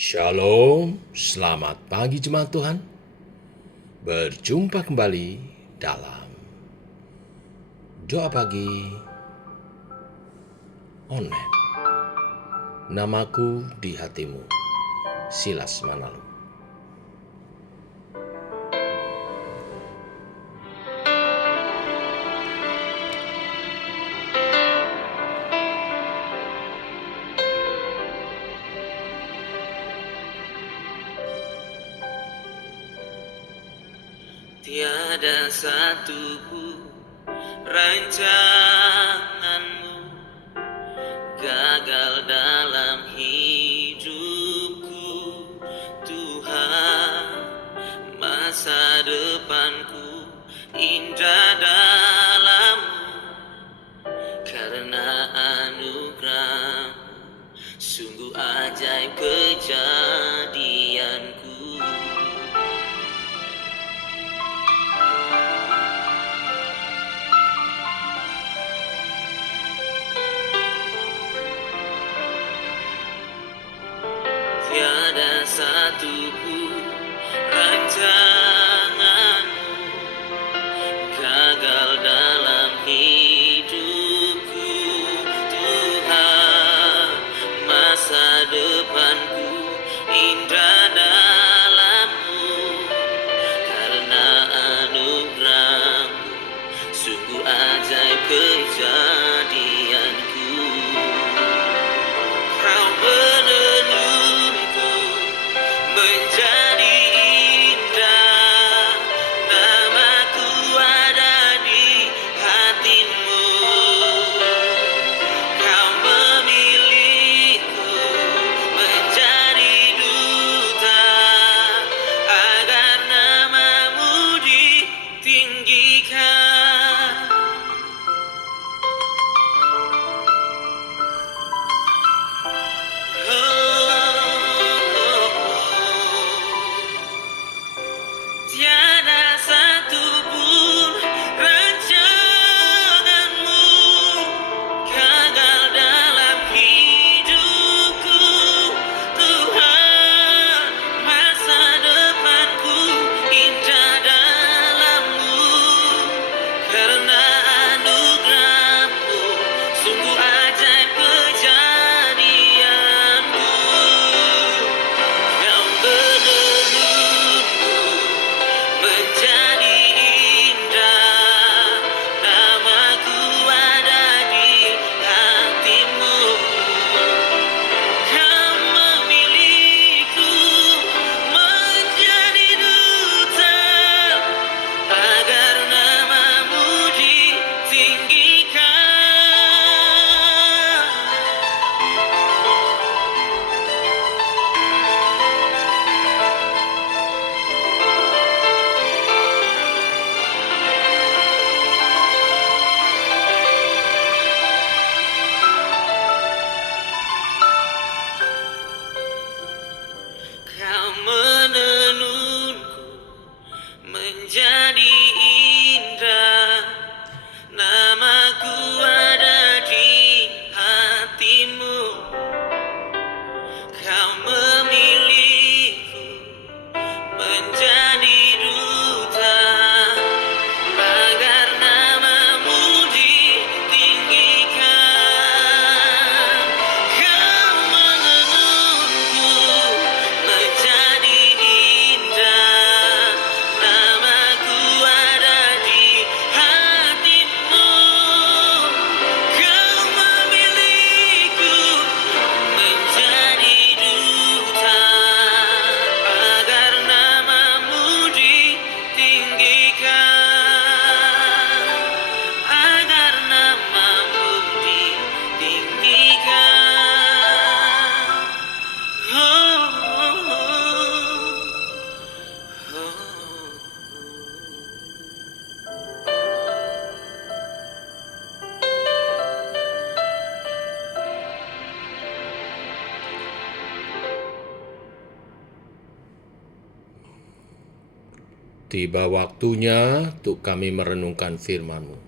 Shalom, selamat pagi jemaat Tuhan. Berjumpa kembali dalam doa pagi online. Namaku di hatimu, Silas Manalu. Tiada satu pun rancanganmu gagal dalam hidupku, Tuhan. Masa depanku indah dalam-Mu, karena anugerah-Mu sungguh ajaib kejadianku. Tiada satu pun rancanganmu gagal dalam hidupku, Tuhan. Masa depanku indah dalam-Mu, karena anugerah-Mu sungguh ajaib kejadianku. Kau menenunku menjadi indah, namaku ada di hati-Mu. Kau memilihku menjadi duta, agar nama-Mu ditinggikan. Tiada satu pun rancanganmu gagal dalam hidupku, Tuhan. Masa depanku indah dalam-Mu, karena anugerah-Mu sungguh ajaib kejadianku. Kau menenunku menjadi indah, namaku ada di hati-Mu. Kau memilihku menjadi duta, agar nama-Mu ditinggikan. Kau menenunku menjadi indah, namaku ada di hati-Mu. Kau memilihku menjadi duta, agar nama-Mu ditinggikan. Kau menenunku menjadi indah, namaku ada di hati-Mu. Kau memilihku menjadi duta, agar nama-Mu ditinggikan, agar nama-Mu ditinggikan. Oh, oh, oh, oh. Tiba waktunya untuk kami merenungkan firman-Mu.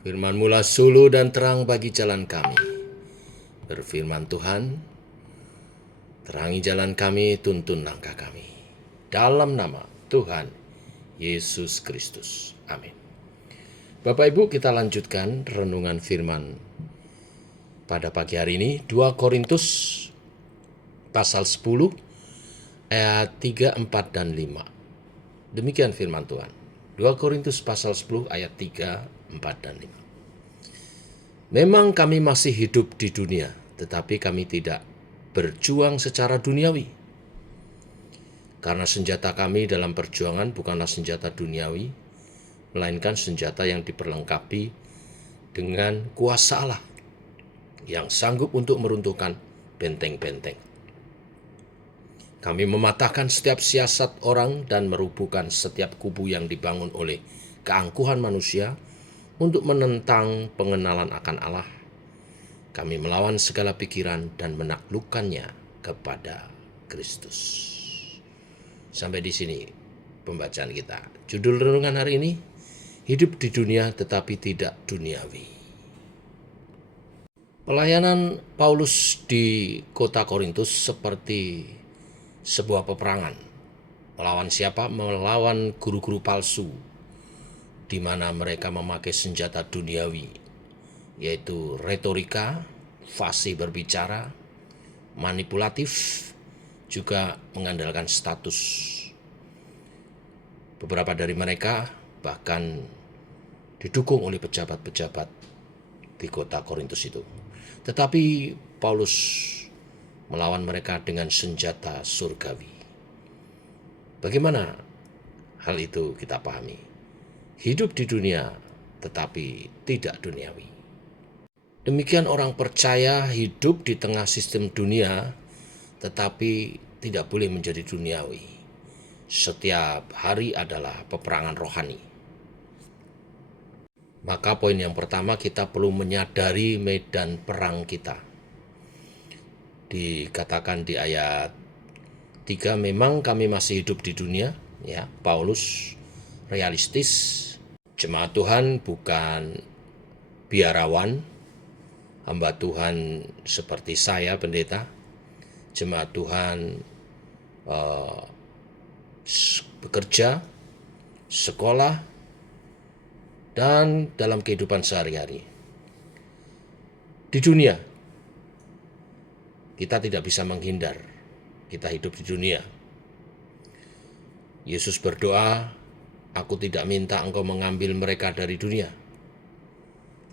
Firman-Mu lah suluh dan terang bagi jalan kami. Berfirman Tuhan, Terangi jalan kami, tuntun langkah kami. Dalam nama Tuhan Yesus Kristus. Amin. Bapak Ibu, kita lanjutkan renungan firman pada pagi hari ini. 2 Korintus pasal 10 ayat 3, 4, dan 5. Demikian firman Tuhan. 2 Korintus pasal 10 ayat 3, 4, dan 5. Memang kami masih hidup di dunia, tetapi kami tidak berjuang secara duniawi. Karena senjata kami dalam perjuangan bukanlah senjata duniawi, melainkan senjata yang diperlengkapi dengan kuasa Allah yang sanggup untuk meruntuhkan benteng-benteng. Kami mematahkan setiap siasat orang dan merubuhkan setiap kubu yang dibangun oleh keangkuhan manusia untuk menentang pengenalan akan Allah. Kami melawan segala pikiran dan menaklukkannya kepada Kristus. Sampai di sini pembacaan kita. Judul renungan hari ini, hidup di dunia tetapi tidak duniawi. Pelayanan Paulus di kota Korintus seperti sebuah peperangan. Melawan siapa? Melawan guru-guru palsu, di mana mereka memakai senjata duniawi, yaitu retorika, fasih berbicara, manipulatif, juga mengandalkan status. Beberapa dari mereka bahkan didukung oleh pejabat-pejabat di kota Korintus itu. Tetapi Paulus melawan mereka dengan senjata surgawi. Bagaimana hal itu kita pahami? Hidup di dunia tetapi tidak duniawi. Demikian orang percaya hidup di tengah sistem dunia tetapi tidak boleh menjadi duniawi. Setiap hari adalah peperangan rohani. Maka poin yang pertama, kita perlu menyadari medan perang kita. Dikatakan di ayat 3, memang kami masih hidup di dunia, ya. Paulus realistis. Jemaat Tuhan bukan biarawan, hamba Tuhan seperti saya, pendeta. Jemaat Tuhan bekerja, sekolah, dan dalam kehidupan sehari-hari. Di dunia, kita tidak bisa menghindar. Kita hidup di dunia. Yesus berdoa, "Aku tidak minta engkau mengambil mereka dari dunia,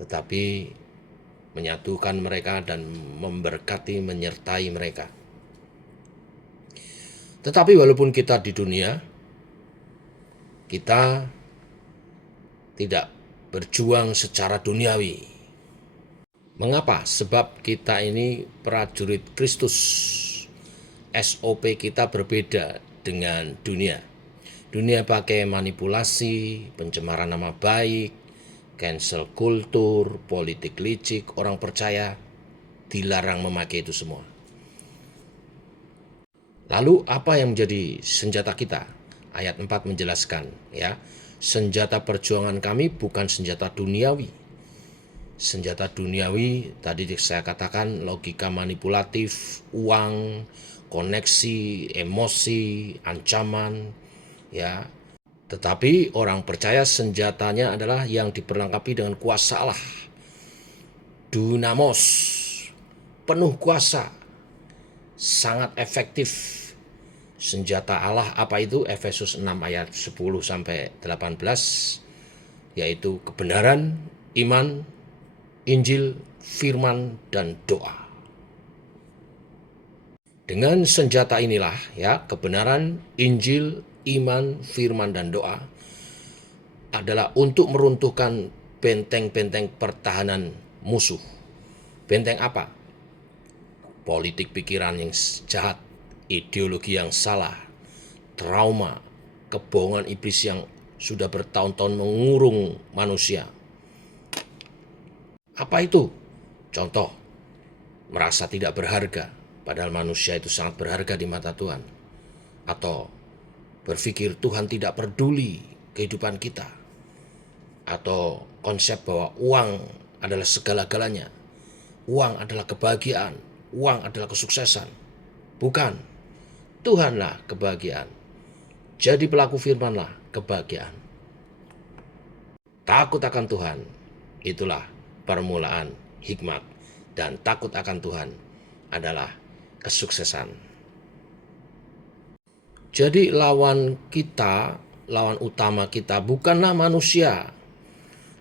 tetapi menyatukan mereka dan memberkati, menyertai mereka." Tetapi walaupun kita di dunia, kita tidak berjuang secara duniawi. Mengapa? Sebab kita ini prajurit Kristus. SOP kita berbeda dengan dunia. Dunia pakai manipulasi, pencemaran nama baik, cancel kultur, politik licik. Orang percaya dilarang memakai itu semua. Lalu apa yang menjadi senjata kita? Ayat 4 menjelaskan, ya. Senjata perjuangan kami bukan senjata duniawi. Senjata duniawi tadi saya katakan logika manipulatif, uang, koneksi, emosi, ancaman, ya. Tetapi orang percaya senjatanya adalah yang diperlengkapi dengan kuasa Allah. Dunamos, penuh kuasa, sangat efektif. Senjata Allah apa itu? Efesus 6 ayat 10 sampai 18, yaitu kebenaran, iman, Injil, firman, dan doa. Dengan senjata inilah, ya, kebenaran, Injil, iman, firman, dan doa adalah untuk meruntuhkan benteng-benteng pertahanan musuh. Benteng apa? Politik pikiran yang jahat, ideologi yang salah, trauma, kebohongan iblis yang sudah bertahun-tahun mengurung manusia. Apa itu? Contoh, merasa tidak berharga, padahal manusia itu sangat berharga di mata Tuhan. Atau berpikir Tuhan tidak peduli kehidupan kita. Atau konsep bahwa uang adalah segala-galanya. Uang adalah kebahagiaan, uang adalah kesuksesan. Bukan, Tuhanlah kebahagiaan. Jadi pelaku firman-lah kebahagiaan. Takut akan Tuhan, itulah permulaan hikmat. Dan takut akan Tuhan adalah kesuksesan. Jadi lawan kita, lawan utama kita bukanlah manusia,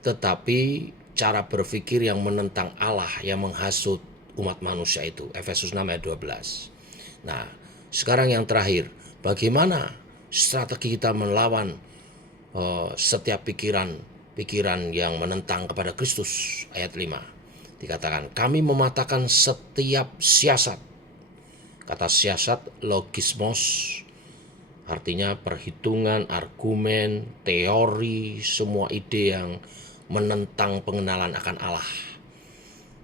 tetapi cara berpikir yang menentang Allah, yang menghasut umat manusia itu. Efesus 6 ayat 12. Nah, sekarang yang terakhir, bagaimana strategi kita melawan setiap pikiran yang menentang kepada Kristus? Ayat 5 dikatakan, kami mematahkan setiap siasat. Kata siasat logismos, artinya perhitungan, argumen, teori, semua ide yang menentang pengenalan akan Allah.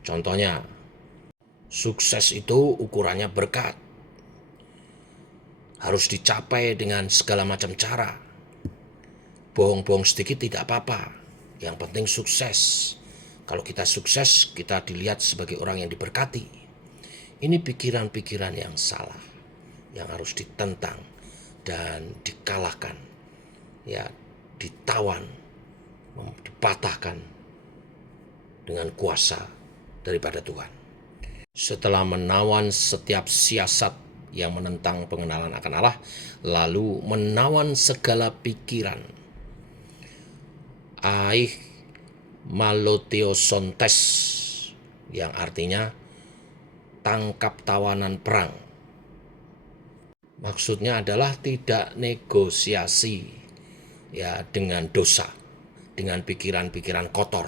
Contohnya, sukses itu ukurannya berkat. Harus dicapai dengan segala macam cara. Bohong-bohong sedikit tidak apa-apa. Yang penting sukses. Kalau kita sukses, kita dilihat sebagai orang yang diberkati. Ini pikiran-pikiran yang salah, yang harus ditentang dan dikalahkan, ya, ditawan, dipatahkan dengan kuasa daripada Tuhan. Setelah menawan setiap siasat yang menentang pengenalan akan Allah, lalu menawan segala pikiran. Malotheosontes, yang artinya tangkap tawanan perang. Maksudnya adalah tidak negosiasi, ya, dengan dosa, dengan pikiran-pikiran kotor,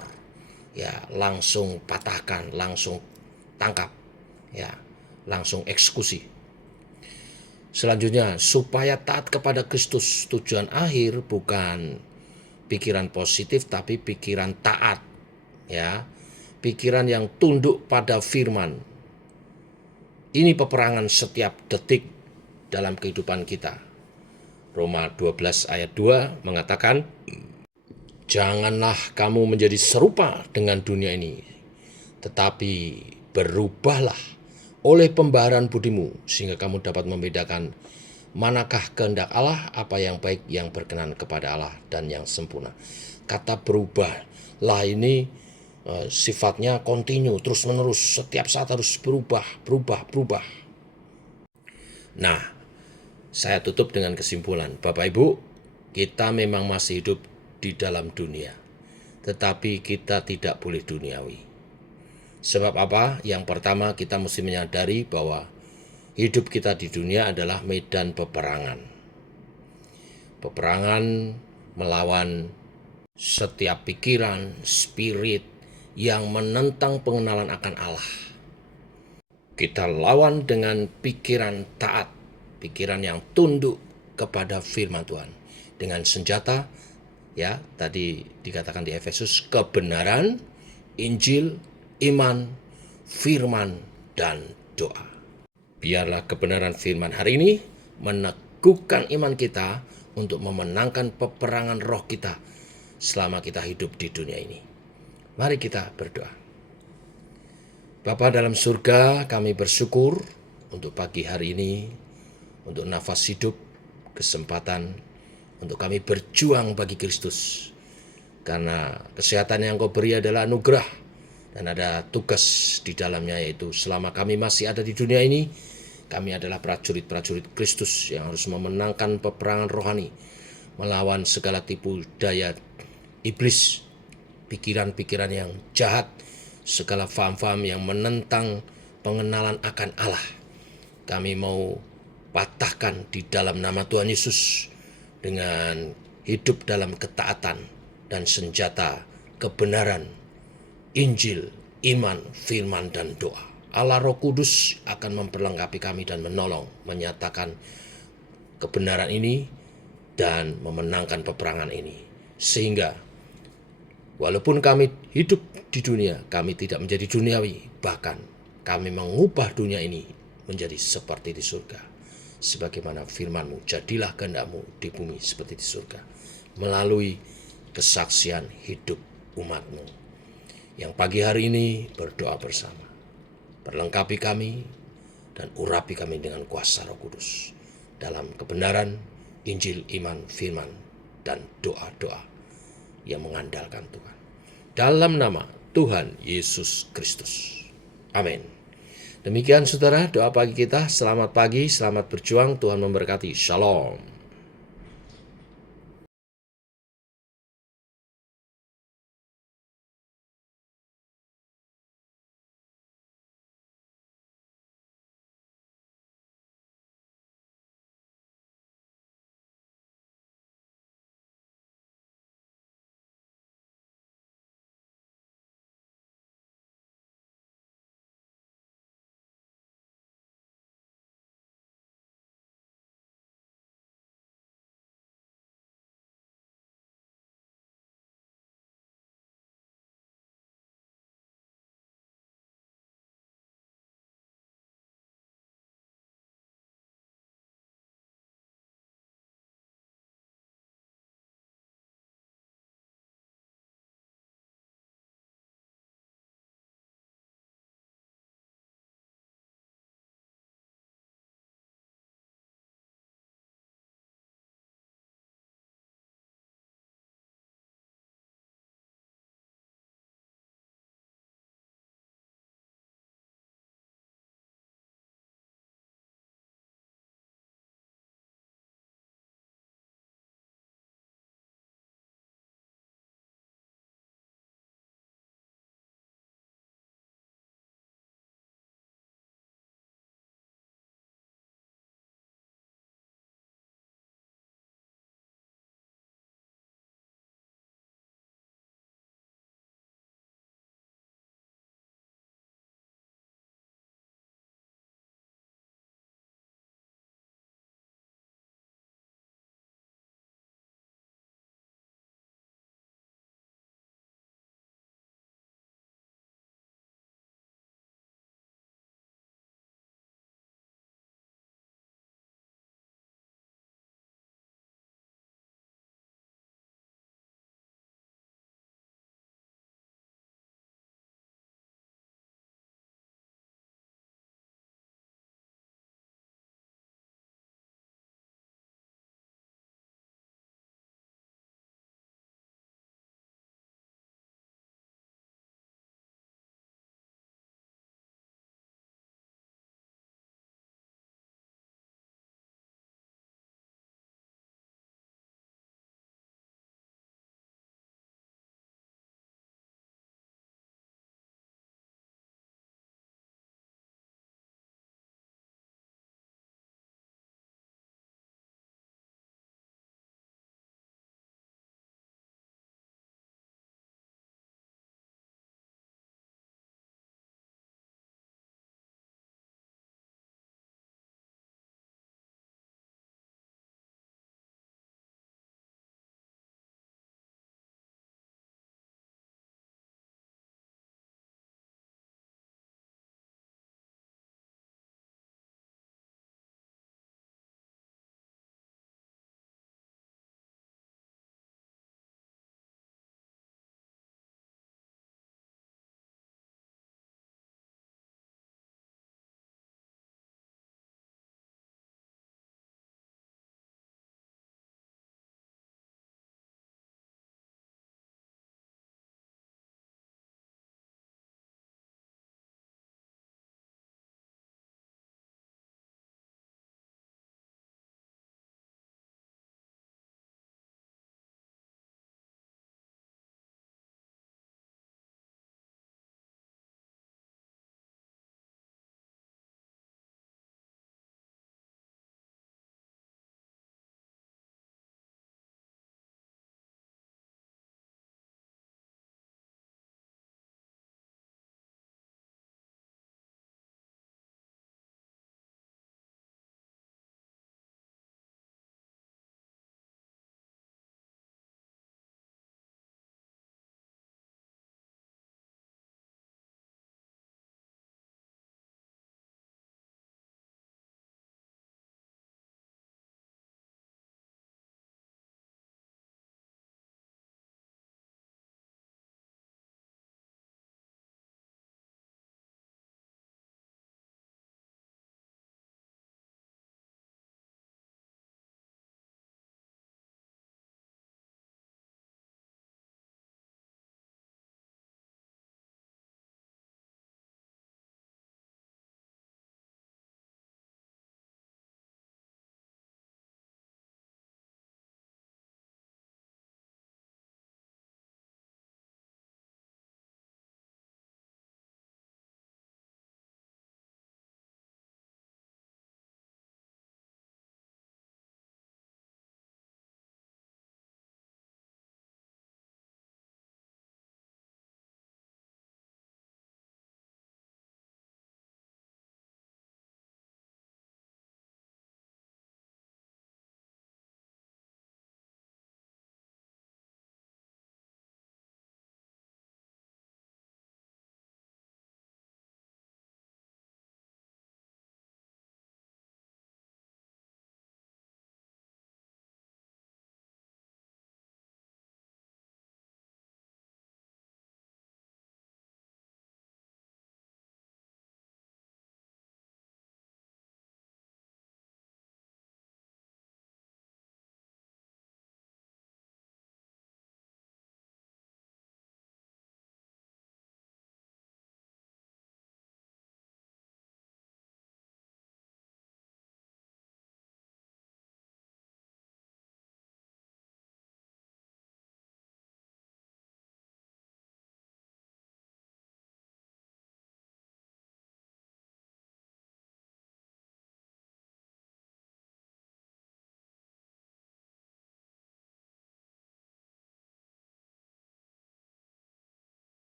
ya, langsung patahkan, langsung tangkap, ya, langsung eksekusi. Selanjutnya, supaya taat kepada Kristus. Tujuan akhir bukan pikiran positif, tapi pikiran taat, ya, pikiran yang tunduk pada firman. Ini peperangan setiap detik dalam kehidupan kita. Roma 12 ayat 2 mengatakan, janganlah kamu menjadi serupa dengan dunia ini, tetapi berubahlah oleh pembaharuan budimu, sehingga kamu dapat membedakan manakah kehendak Allah, apa yang baik, yang berkenan kepada Allah, dan yang sempurna. Kata berubah lah ini sifatnya kontinu, terus menerus, setiap saat harus berubah. Nah, saya tutup dengan kesimpulan, Bapak Ibu, kita memang masih hidup di dalam dunia, tetapi kita tidak boleh duniawi. Sebab apa? Yang pertama, kita mesti menyadari bahwa hidup kita di dunia adalah medan peperangan. Peperangan melawan setiap pikiran, spirit yang menentang pengenalan akan Allah. Kita lawan dengan pikiran taat, pikiran yang tunduk kepada firman Tuhan. Dengan senjata, ya, tadi dikatakan di Efesus, kebenaran, Injil, iman, firman, dan doa. Biarlah kebenaran firman hari ini meneguhkan iman kita untuk memenangkan peperangan roh kita selama kita hidup di dunia ini. Mari kita berdoa. Bapa dalam surga, kami bersyukur untuk pagi hari ini, untuk nafas hidup, kesempatan untuk kami berjuang bagi Kristus. Karena kesehatan yang Kau beri adalah anugerah, dan ada tugas di dalamnya, yaitu selama kami masih ada di dunia ini, kami adalah prajurit-prajurit Kristus yang harus memenangkan peperangan rohani, melawan segala tipu daya iblis, pikiran-pikiran yang jahat, segala faham-faham yang menentang pengenalan akan Allah. Kami mau patahkan di dalam nama Tuhan Yesus dengan hidup dalam ketaatan dan senjata kebenaran, Injil, iman, firman, dan doa. Allah Roh Kudus akan memperlengkapi kami dan menolong, menyatakan kebenaran ini dan memenangkan peperangan ini. Sehingga walaupun kami hidup di dunia, kami tidak menjadi duniawi. Bahkan kami mengubah dunia ini menjadi seperti di surga. Sebagaimana firman-Mu, jadilah kehendak-Mu di bumi seperti di surga. Melalui kesaksian hidup umat-Mu, yang pagi hari ini berdoa bersama. Perlengkapi kami, dan urapi kami dengan kuasa Roh Kudus dalam kebenaran Injil, iman, firman, dan doa-doa yang mengandalkan Tuhan. Dalam nama Tuhan Yesus Kristus. Amin. Demikian saudara, doa pagi kita. Selamat pagi, selamat berjuang. Tuhan memberkati. Shalom.